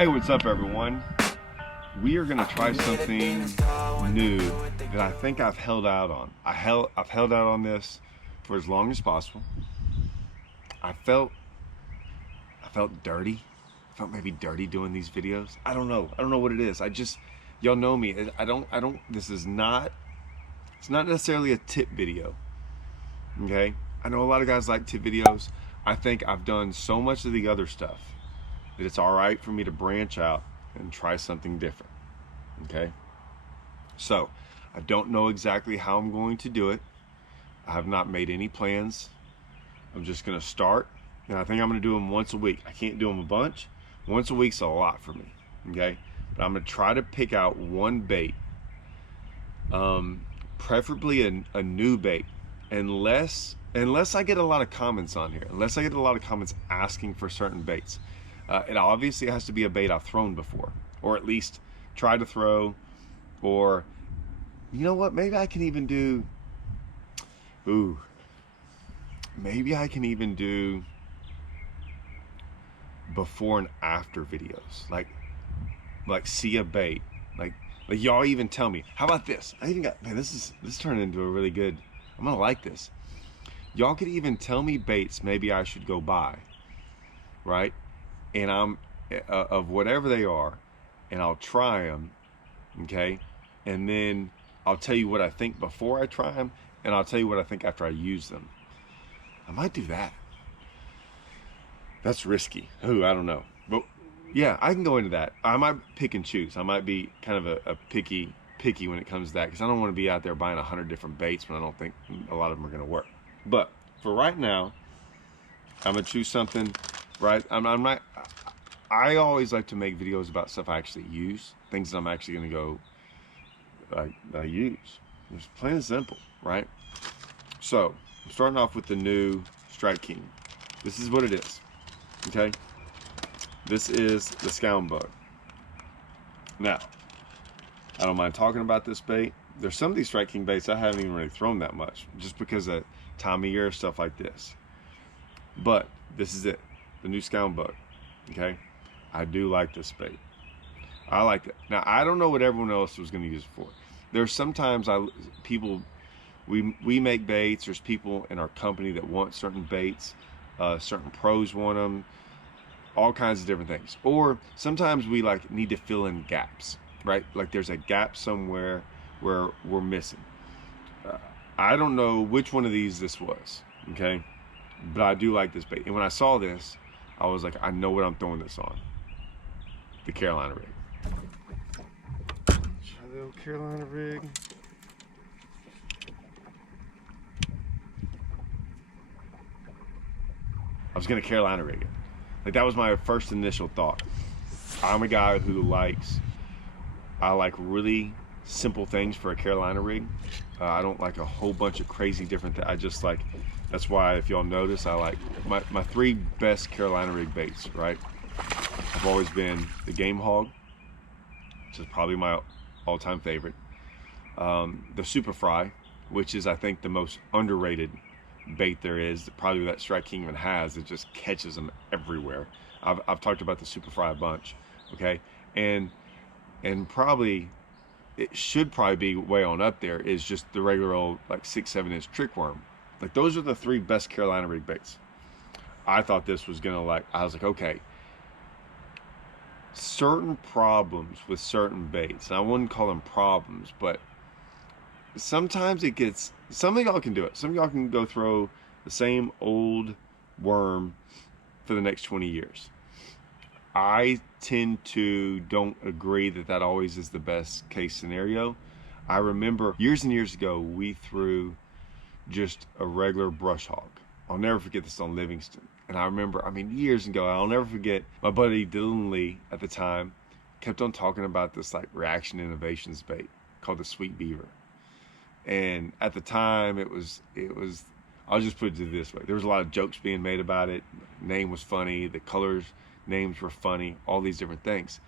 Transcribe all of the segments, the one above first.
Hey, what's up everyone? We are gonna try something new that I think I've held out on. I've held out on this for as long as possible. I felt dirty. I felt maybe dirty doing these videos. I don't know what it is. Y'all know me. This is not, it's not necessarily a tip video. Okay? I know a lot of guys like tip videos. I think I've done so much of the other stuff that it's all right for me to branch out and try something different. Okay, so I don't know exactly how I'm going to do it. I have not made any plans. I'm just going to start, and I think I'm going to do them once a week. I can't do them a bunch. Once a week's a lot for me. Okay, but I'm going to try to pick out one bait, preferably a new bait, unless I get a lot of comments on here. Unless I get a lot of comments asking for certain baits. It obviously has to be a bait I've thrown before, or at least try to throw, or you know what, maybe I can even do, maybe I can even do before and after videos, like see a bait, like y'all even tell me, how about this? I even got, man, this turned into a really good, I'm gonna like this. Y'all could even tell me baits maybe I should go buy, right? And I'm of whatever they are, and I'll try them, okay? And then I'll tell you what I think before I try them, and I'll tell you what I think after I use them. I might do that. That's risky. Ooh, I don't know. But yeah, I can go into that. I might pick and choose. I might be kind of a picky when it comes to that, because I don't want to be out there buying 100 different baits when I don't think a lot of them are going to work. But for right now, I'm going to choose something. Right, I always like to make videos about stuff I actually use, things that I'm actually going to go I use. It's plain and simple, right? So I'm starting off with the new Strike King. This is what it is. Okay, this is the Scounbug. Now, I don't mind talking about this bait. There's some of these Strike King baits I haven't even really thrown that much, just because of time of year, stuff like this. But this is it. The new Scounbug. Okay, I do like this bait. I like it. Now I don't know what everyone else was going to use it for. There's sometimes we make baits. There's people in our company that want certain baits. Certain pros want them. All kinds of different things. Or sometimes we need to fill in gaps. Right? Like there's a gap somewhere where we're missing. I don't know which one of these this was. Okay, but I do like this bait. And when I saw this, I was like, I know what I'm throwing this on. The Carolina rig. Try the old Carolina rig. I was gonna Carolina rig it. Like that was my first initial thought. I'm a guy who I like really simple things for a Carolina rig. I don't like a whole bunch of crazy different things. I just like, that's why if y'all notice, I like my three best Carolina rig baits, right? I've always been the Game Hog, which is probably my all-time favorite. The Super Fry, which is I think the most underrated bait there is, probably that Strike King even has. It just catches them everywhere. I've talked about the Super Fry a bunch, okay? And probably, it should probably be way on up there, is just the regular old 6-7 inch trick worm. Like those are the three best Carolina rig baits. I thought this was gonna I was like, okay, certain problems with certain baits, and I wouldn't call them problems, but sometimes it gets, some of y'all can do it. Some of y'all can go throw the same old worm for the next 20 years. I tend to don't agree that always is the best case scenario. I remember years and years ago, we threw just a regular brush hog. I'll never forget this on Livingston. And I remember, years ago, I'll never forget, my buddy Dylan Lee at the time kept on talking about this Reaction Innovations bait called the Sweet Beaver. And at the time it was, I'll just put it this way. There was a lot of jokes being made about it. Name was funny. The colors, names were funny, all these different things.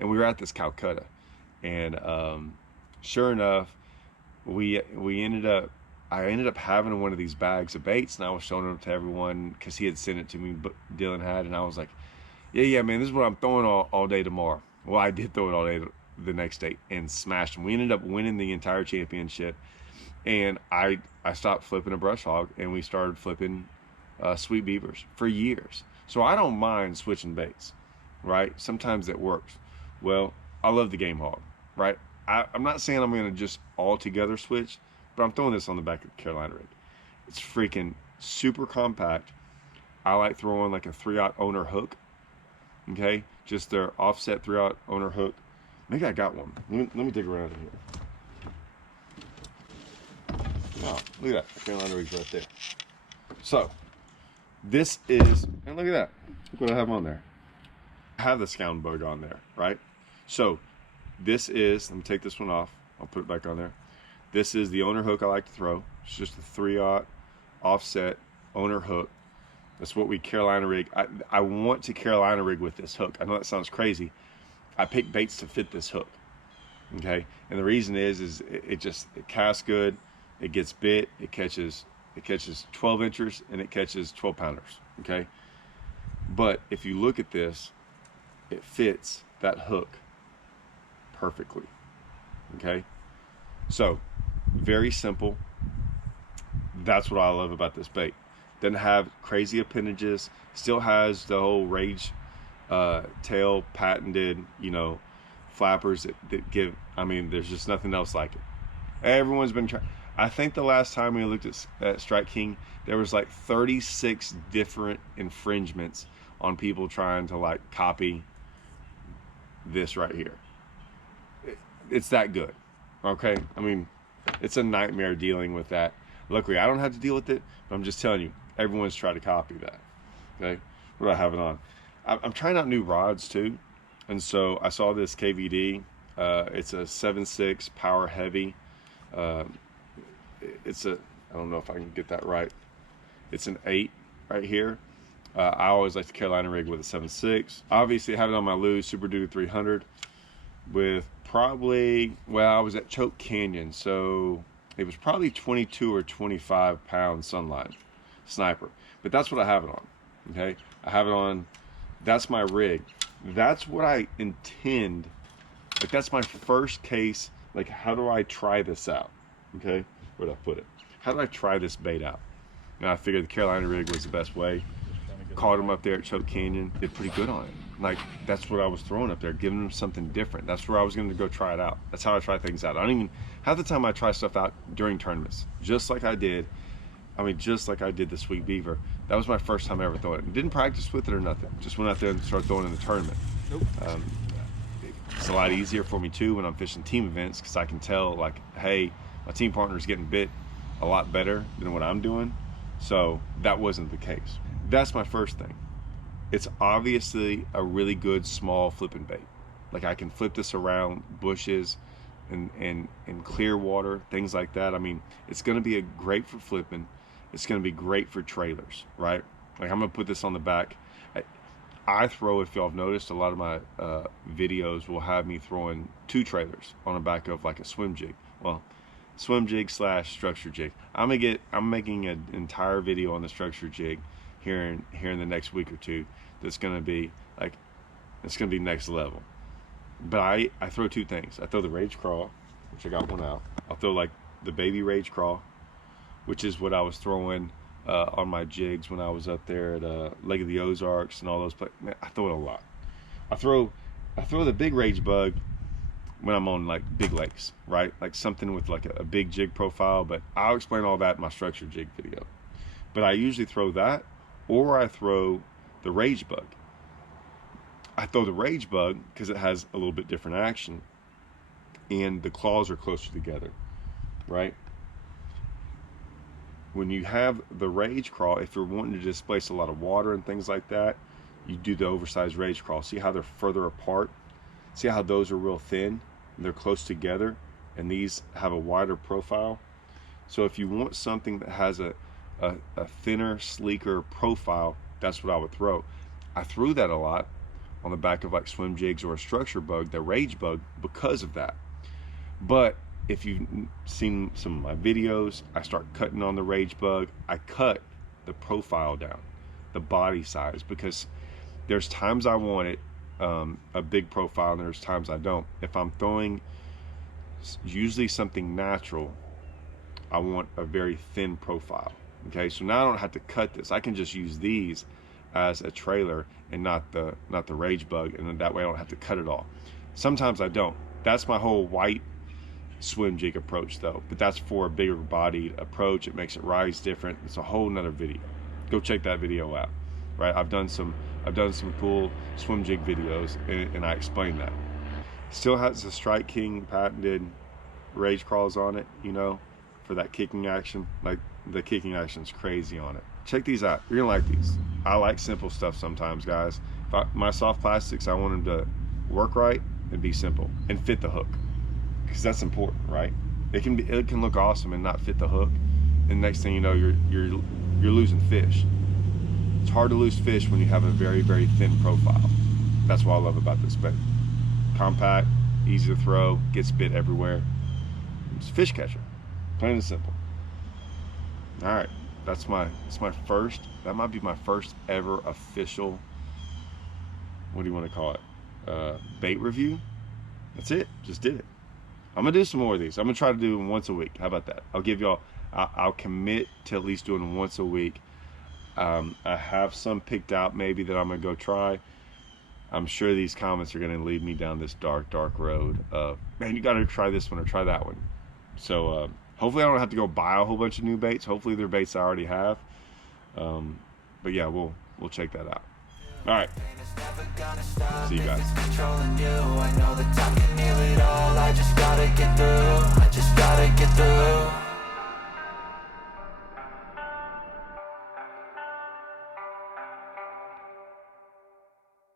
And we were at this Calcutta, and sure enough, I ended up having one of these bags of baits, and I was showing them to everyone because he had sent it to me, but Dylan had, and I was like, Yeah, man, this is what I'm throwing all day tomorrow. Well, I did throw it all day the next day and smashed them. We ended up winning the entire championship, and I stopped flipping a brush hog, and we started flipping sweet beavers for years. So I don't mind switching baits, right? Sometimes it works. Well, I love the game hog, right? I'm not saying I'm going to just altogether switch, but I'm throwing this on the back of the Carolina rig. It's freaking super compact. I like throwing like a 3/0 owner hook, okay? Just their offset 3/0 owner hook. Maybe I got one. Let me dig around in here. Oh, look at that. Carolina rig's right there. So, this is, and look at that. Look what I have on there. I have the Scounbug on there, right? So, this is, let me take this one off. I'll put it back on there. This is the owner hook I like to throw. It's just a 3/0 offset owner hook. That's what we Carolina rig. I want to Carolina rig with this hook. I know that sounds crazy. I pick baits to fit this hook, okay? And the reason is it casts good, it gets bit, it catches 12 inchers, and it catches 12 pounders, okay? But if you look at this, it fits that hook perfectly, okay? So, very simple. That's what I love about this bait. Doesn't have crazy appendages, still has the whole rage tail patented, you know, flappers that give, I mean, there's just nothing else like it. Everyone's been trying. I think the last time we looked at Strike King, there was like 36 different infringements on people trying to like copy this right here. It's that good, okay? I mean, it's a nightmare dealing with that. Luckily, I don't have to deal with it, but I'm just telling you, everyone's tried to copy that, okay? What do I have it on? I'm trying out new rods too, and so I saw this KVD. It's a 7.6 power heavy. It's a, I don't know if I can get that right. It's an 8 right here. I always like the Carolina rig with a 7.6. Obviously, I have it on my Lou Super Duty 300 with probably, well, I was at Choke Canyon, so it was probably 22 or 25 pound Sunline Sniper. But that's what I have it on, okay? I have it on, that's my rig. That's what I intend, like that's my first case, like how do I try this out, okay? Where'd I put it? How do I try this bait out? And I figured the Carolina rig was the best way. Caught him up there at Choke Canyon, did pretty good on it. Like, that's what I was throwing up there, giving them something different. That's where I was going to go try it out. That's how I try things out. I don't even, half the time I try stuff out during tournaments, just like I did. I mean, just like I did the Sweet Beaver. That was my first time ever throwing it. Didn't practice with it or nothing. Just went out there and started throwing in the tournament. Nope. It's a lot easier for me too when I'm fishing team events, because I can tell, like, hey, my team partner's getting bit a lot better than what I'm doing. So that wasn't the case. That's my first thing. It's obviously a really good small flipping bait. Like, I can flip this around bushes and clear water, things like that. I mean, it's going to be great for flipping. It's going to be great for trailers, right? Like, I'm going to put this on the back. I throw, if y'all have noticed, a lot of my videos will have me throwing 2 trailers on the back of like a swim jig. Well, swim jig / structure jig. I'm making an entire video on the structure jig here in the next week or two. That's gonna be like, it's gonna be next level. But I throw 2 things. I throw the Rage Craw, which I got one out. I'll throw like the baby Rage Craw, which is what I was throwing on my jigs when I was up there at Lake of the Ozarks and all those places. Man, I throw it a lot. I throw the big Rage Bug when I'm on like big lakes, right? Like something with like a big jig profile, but I'll explain all that in my structure jig video. But I usually throw that, or I throw the Rage Bug. I throw the Rage Bug because it has a little bit different action and the claws are closer together, right? When you have the Rage Craw, if you're wanting to displace a lot of water and things like that, you do the oversized Rage Craw. See how they're further apart? See how those are real thin and they're close together, and these have a wider profile? So if you want something that has a thinner, sleeker profile, that's what I would throw. I threw that a lot on the back of like swim jigs or a structure bug, the Rage Bug, because of that. But if you've seen some of my videos, I start cutting on the Rage Bug. I cut the profile down, the body size, because There's times I want it a big profile, and there's times I don't. If I'm throwing usually something natural, I want a very thin profile. Okay, so now I don't have to cut this. I can just use these as a trailer and not the rage bug, and then that way I don't have to cut it all. Sometimes I don't. That's my whole white swim jig approach though, but that's for a bigger bodied approach. It makes it rise different. It's a whole nother video. Go check that video out. Right, I've done some cool swim jig videos, and I explain that. Still has the Strike King patented rage crawls on it, you know, for that kicking action. Like, the kicking action's crazy on it. Check these out. You're gonna like these. I like simple stuff sometimes, guys. My soft plastics, I want them to work right and be simple and fit the hook, because that's important, right? It can look awesome and not fit the hook, and next thing you know, you're losing fish. It's hard to lose fish when you have a very, very thin profile. That's what I love about this bait. Compact, easy to throw, gets bit everywhere. It's a fish catcher, plain and simple. All right, that's my first. That might be my first ever official. What do you want to call it? Bait review. That's it. Just did it. I'm gonna do some more of these. I'm gonna try to do them once a week. How about that? I'll give y'all. I'll commit to at least doing them once a week. I have some picked out maybe that I'm gonna go try. I'm sure these comments are gonna lead me down this dark road of, man, you gotta try this one or try that one. So hopefully I don't have to go buy a whole bunch of new baits. Hopefully they're baits I already have. But yeah, we'll check that out. All right. See you guys. I know that time can heal it all. I just gotta get through.